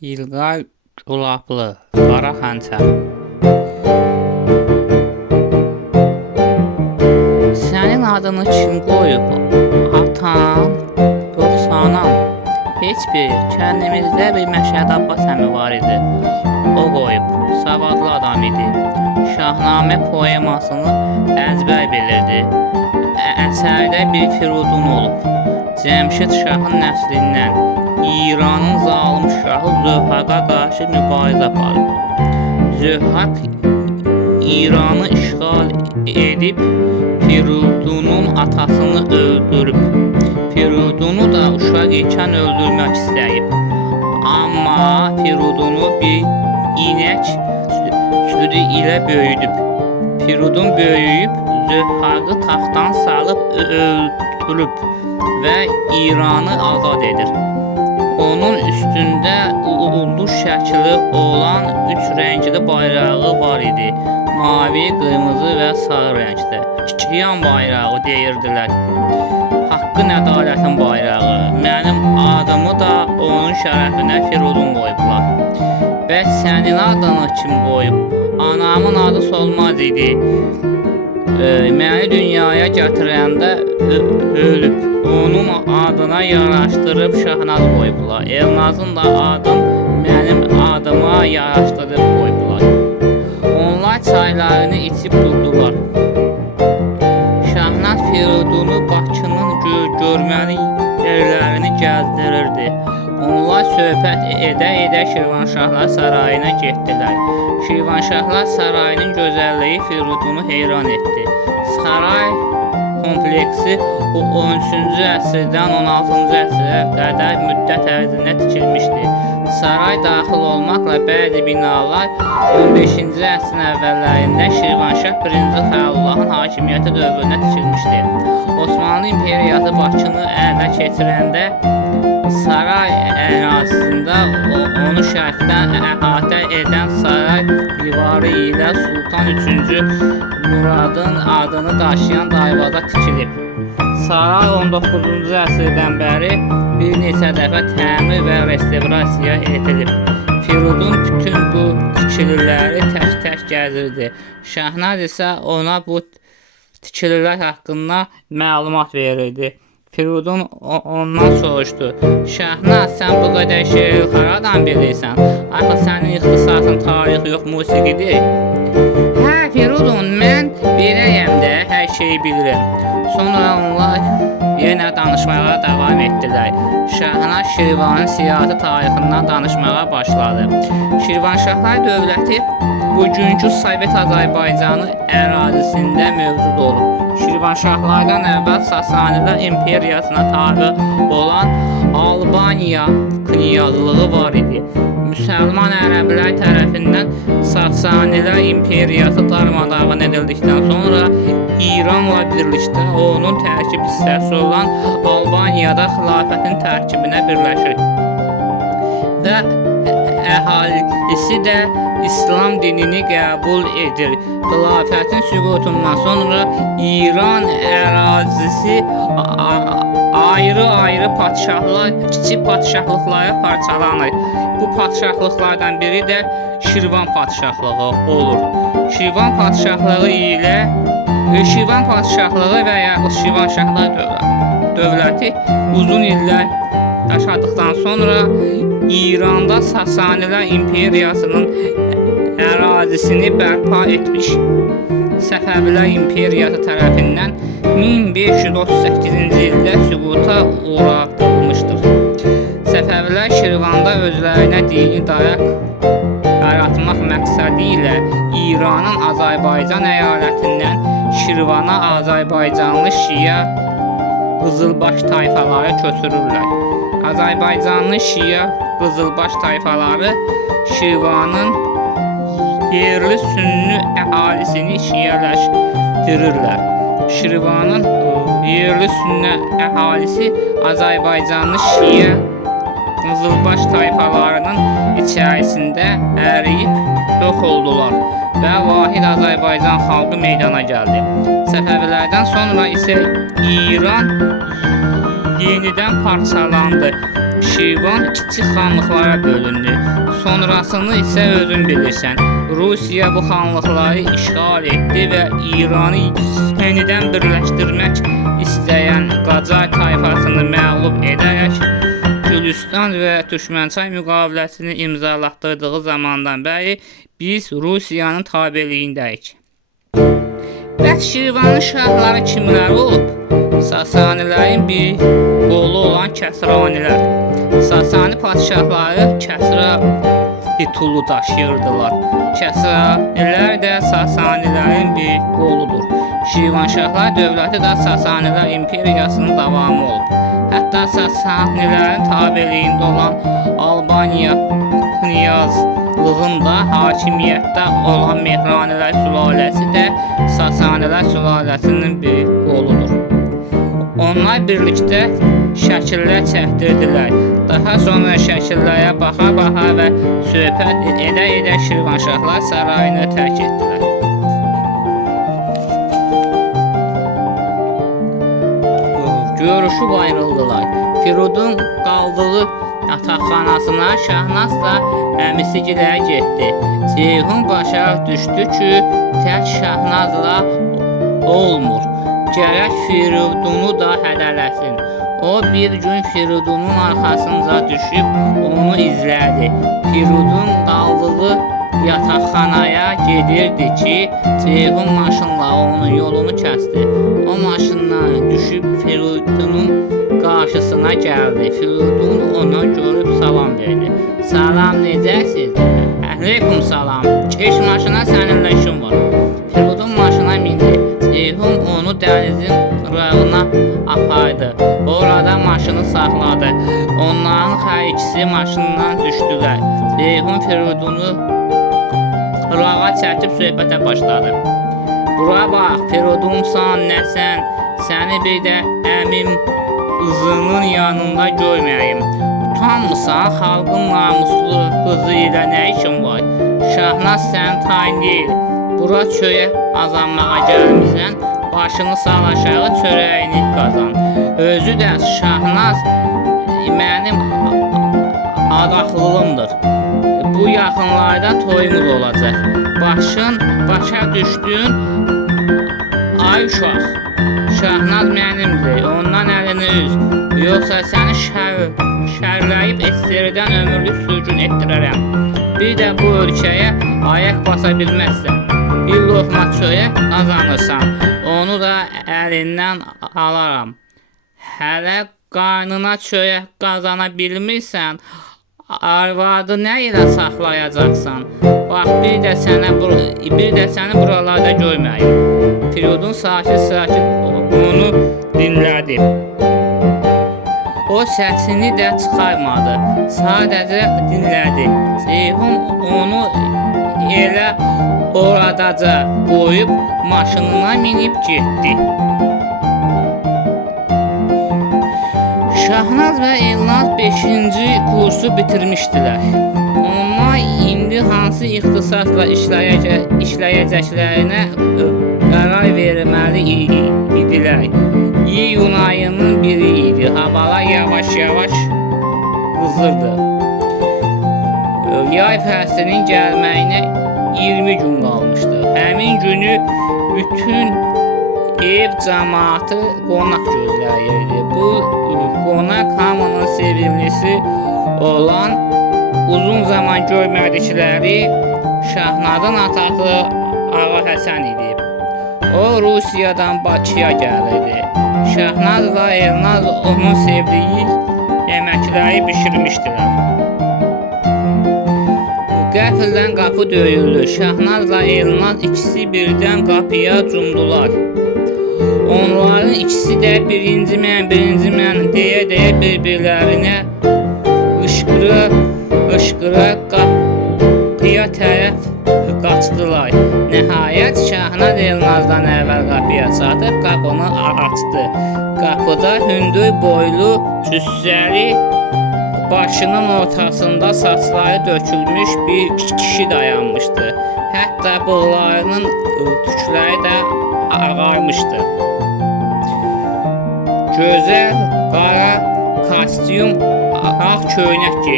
İlqay Culablı, Qara Xəncər. Sənin adını kim qoyub? Atan, yoxsa anam? Heç bir, kəndimizdə bir Məşəd Abbas əmi var idi. O qoyub, savadlı adam idi. Şahnamə poemasını əzbər bilirdi. Əsərdə bir Firudun olub. Cəmşid Şahın nəslindən İranın zalım şahı Zöhhaqa qarşı mübarizə aparıb. Zöhhaq İranı işğal edib Firudunun atasını öldürüb. Firudunu da uşaq ikən öldürmək istəyib. Amma Firudunu bir inək südü ilə böyüdüb. Firudun böyüyüb Zöhhaqı taxtdan salıb öldürüb və İranı azad edir. Onun üstündə ulduz şəkli olan 3 rəngli bayrağı var idi. Mavi, qırmızı və sarı rəngdə. Kiyan bayrağı deyirdilər. Haqqın, ədalətin bayrağı. Mənim adımı da onun şərəfinə Firudun qoyublar. Bəs sənin adını kim qoyub? Anamın adı Solmaz idi. Məni dünyaya gətirəndə ölüb. Onun adına yaraşdırıb Şahnaz qoyublar. Elnazın da adını mənim adıma yaraşdırıb qoyublar. Onlar çaylarını içib durdular. Şahnaz Firudunu Bakının görməli yerlərini gəzdirirdi. Onlar söhbət edə-edə Şirvanşahlar sarayına getdilər. Şirvanşahlar sarayının gözəlliyi Firudunu heyran etdi. Saray kompleksi 13-cü əsrdən 16-cı əsrə qədər müddət ərzində tikilmişdi. Saray daxil olmaqla bəzi binalar 15-ci əsrin əvvəllərində Şirvanşah 1-ci Xəyalullahın hakimiyyəti dövründə tikilmişdi. Osmanlı İmperiyası Bakını ələ keçirəndə saray ərazisində onu şərqdən əhatə edən saray divarı ilə Sultan 3-cü Muradın adını daşıyan darvaza tikilib. Saray 19-cu əsrdən bəri bir neçə dəfə təmir və restavrasiya edilib. Firudun bütün bu tikililəri tək-tək gəzirdi. Şahnaz isə ona bu tikililər haqqında məlumat verirdi. Firudun ondan soruşdu. Şahnaz, sən bu qədər şey haradan bilirsən? Axı sənin ixtisasın tarix yox, musiqidir. Hə, Firudun, mən biləyəm də, hər şeyi bilirəm. Sonra onlar yenə danışmağa davam etdilər. Şahnaz Şirvanın siyasi tarixindən danışmağa başladı. Şirvanşahlar dövləti bugünkü Sovet Azərbaycanı ərazisində mövcud olub. Şirvanşahlardan əvvəl Sasanilər imperiyasına tabe olan Albaniya knyazlığı var idi. Müsəlman ərəblər tərəfindən Sasanilər imperiyası darmadağın edildikdən sonra İranla birlikdə onun tərkib hissəsi olan Albaniyada xilafətin tərkibinə birləşir və əhalisi də İslam dinini qəbul edir. Xilafətin süqutundan sonra İran ərazisi ayrı-ayrı padşahlar, kiçik padşahlıqlara parçalanır. Bu padşahlıqlardan biri də Şirvan padşahlığı olur. Şirvan padşahlığı və ya Şirvanşahlar dövləti uzun illər yaşadıqdan sonra İranda Sasanilər imperiyasının ərazisini bərpa etmiş Səfəvilər imperiyası tərəfindən 1538-ci ildə süquta uğratılmışdır. Səfəvilər Şirvanda özlərinə dini dayaq yaratmaq məqsədi ilə İranın Azərbaycan əyalətindən Şirvana Azərbaycanlı Şiə qızılbaş tayfaları köçürürlər. Azərbaycanlı Şiə qızılbaş tayfaları Şirvanın yerli sünni əhalisini şiələşdirirlər. Şirvanın yerli sünni əhalisi Azərbaycanlı Şiə qızılbaş tayfalarının içərisində əriyib yox oldular və vahid Azərbaycan xalqı meydana gəldi. Səfəvilərdən sonra isə İran yenidən parçalandı. Şirvan kiçik xanlıqlara bölündü. Sonrasını isə özün bilirsən. Rusiya bu xanlıqları işğal etdi və İranı yenidən birləşdirmək istəyən Qacar tayfasını məğlub edərək Gülüstan və Türkmənçay müqaviləsini imzalatdırdığı zamandan bəri biz Rusiyanın tabeliyindəyik. Bəs Şirvanın şahları kimlər olub? Sasanilərin bir qolu olan Kəsranilər. Sasani padşahları Kəsra titulu daşıyırdılar. Kəsranilər də Sasanilərin bir qoludur. Şirvanşahlar dövləti də Sasanilər imperiyasının davamı olub. Hətta Sasanilərin tabeliyində olan Albaniya knyazlığında hakimiyyətdə olan Mehranilər sülaləsi də Sasanilər sülaləsinin bir qoludur. Onlar birlikdə şəkillər çəkdirdilər. Daha sonra şəkillərə baxa-baxa və söhbət edə-edə Şirvanşahlar sarayını tərk etdilər. Görüşüb ayrıldılar. Firudun qaldığı yataqxanasına Şahnaz da əmisigilə getdi. Ceyhun başa düşdü ki, tək Şahnazla olmur. Gərək Firudunu da hədələsin. O bir gün Firudunun arxasınca düşüb onu izlədi. Firudun qaldığı yataqxanaya gedirdi ki, Ceyhun maşınla onun yolunu kəsdi. O maşından düşüb Firudunun qarşısına gəldi. Firudun ona görüb salam verdi. Salam, necəsiz? Əleykum salam. Keç maşına, səninlə işim var. Firudun maşına mindi. Ceyhun onu dənizin qırağına apardı. Orada maşını saxladı. Onların hər ikisi maşından düşdülər. Ceyhun Firudunu qırağa çəkib söhbətə başladı. Bura bax, Firudunsan, nəsən? Səni bir də əmim qızının yanında görməyim. Utanmısan, xalqın namuslu qızı ilə nə işin var? Şahnaz sənin tayin deyil. Bura çörək azanmağa gəlmişsən, başını sal aşağı, çörəyini qazan. Özü də Şahnaz mənim adaxlılımdır. Bu yaxınlarda toyumuz olacaq. Başa düşdün, ay uşaq. Şahnaz mənimdir, ondan əlini üz. Yoxsa səni şərləyib əsirdən ömürlük sürgün etdirərəm. Bir də bu ölkəyə ayaq basa bilməzsən. Bir lokma çörək qazanırsan, onu da əlindən alaram. Hələ qarnına çörək qazana bilmirsən, arvadı nə ilə saxlayacaqsan? Bax, bir də səni buralarda görməyim. Firudun sakit onu dinlədi. O səsini də çıxarmadı, sadəcə dinlədi. Ceyhun onu elə oradaca qoyub maşınına minib getdi. Şahnaz və Elnaz 5-ci kursu bitirmişdilər. Onlar indi hansı ixtisasla işləyəcəklərinə qərar verməli idilər. İyun ayının biri idi. Havalar yavaş-yavaş qızırdı. Yay fəslinin gəlməyinə 20 gün qalmışdı. Həmin günü bütün ev cəmaatı qonaq gözləyirdi. Bu qonaq hamının sevimlisi olan, uzun zaman görmədikləri Şahnazın atası Ağa Həsən idi. O Rusiyadan Bakıya gəlirdi. Şahnazla Elnaz onun sevdiyi yeməkləri bişirmişdilər. Qəfildən qapı döyüldü. Şahnazla Elnaz ikisi birdən qapıya cumdular. Onların ikisi də birinci mən deyə bir-birlərinə qışqıra qapıya tərəf qaçdılar. Nəhayət Şahnaz Elnazdan əvvəl qapıya çatıb qapını açdı. Qapıda hündür boylu, cüssəli, başının ortasında saçları dökülmüş bir kişi dayanmışdı. Hətta bığlarının tükləri də ağarmışdı. Gözəl qara kostyum, ağ köynək geyinmişdi.